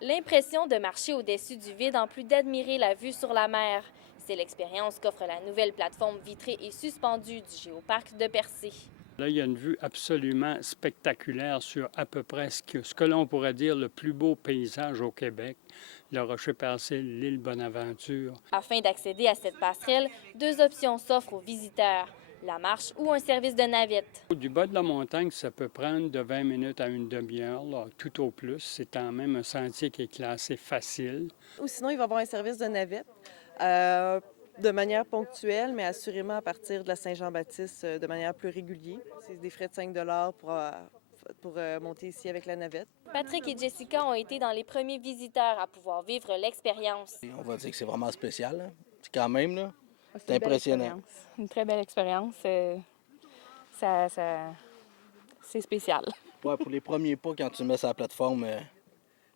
L'impression de marcher au-dessus du vide en plus d'admirer la vue sur la mer. C'est l'expérience qu'offre la nouvelle plateforme vitrée et suspendue du Géoparc de Percé. Là, il y a une vue absolument spectaculaire sur à peu près ce que l'on pourrait dire le plus beau paysage au Québec, le Rocher Percé, l'île Bonaventure. Afin d'accéder à cette passerelle, deux options s'offrent aux visiteurs, la marche ou un service de navette. Du bas de la montagne, ça peut prendre de 20 minutes à une demi-heure, là, tout au plus. C'est quand même un sentier qui est classé facile. Ou sinon, il va y avoir un service de navette de manière ponctuelle, mais assurément à partir de la Saint-Jean-Baptiste de manière plus régulière. C'est des frais de 5 pour monter ici avec la navette. Patrick et Jessica ont été dans les premiers visiteurs à pouvoir vivre l'expérience. On va dire que c'est vraiment spécial. Là. C'est quand même, là, c'est impressionnant. Une très belle expérience. C'est spécial. Ouais, pour les premiers pas, quand tu mets sur la plateforme,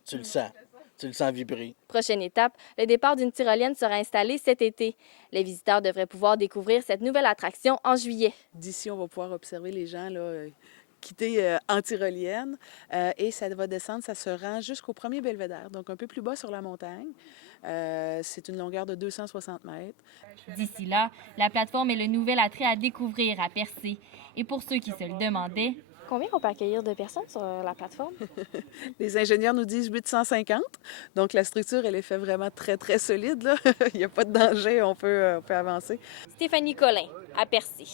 tu le sens. Tu le sens vibrer. Prochaine étape, le départ d'une tyrolienne sera installé cet été. Les visiteurs devraient pouvoir découvrir cette nouvelle attraction en juillet. D'ici, on va pouvoir observer les gens là, quitter en tyrolienne et ça va descendre, ça se rend jusqu'au premier belvédère, donc un peu plus bas sur la montagne. C'est une longueur de 260 mètres. D'ici là, la plateforme est le nouvel attrait à découvrir à Percé. Et pour ceux qui se le demandaient, combien on peut accueillir de personnes sur la plateforme? Les ingénieurs nous disent 850, donc la structure, elle est fait vraiment très, très solide. Là. Il n'y a pas de danger, on peut avancer. Stéphanie Collin, à Percé.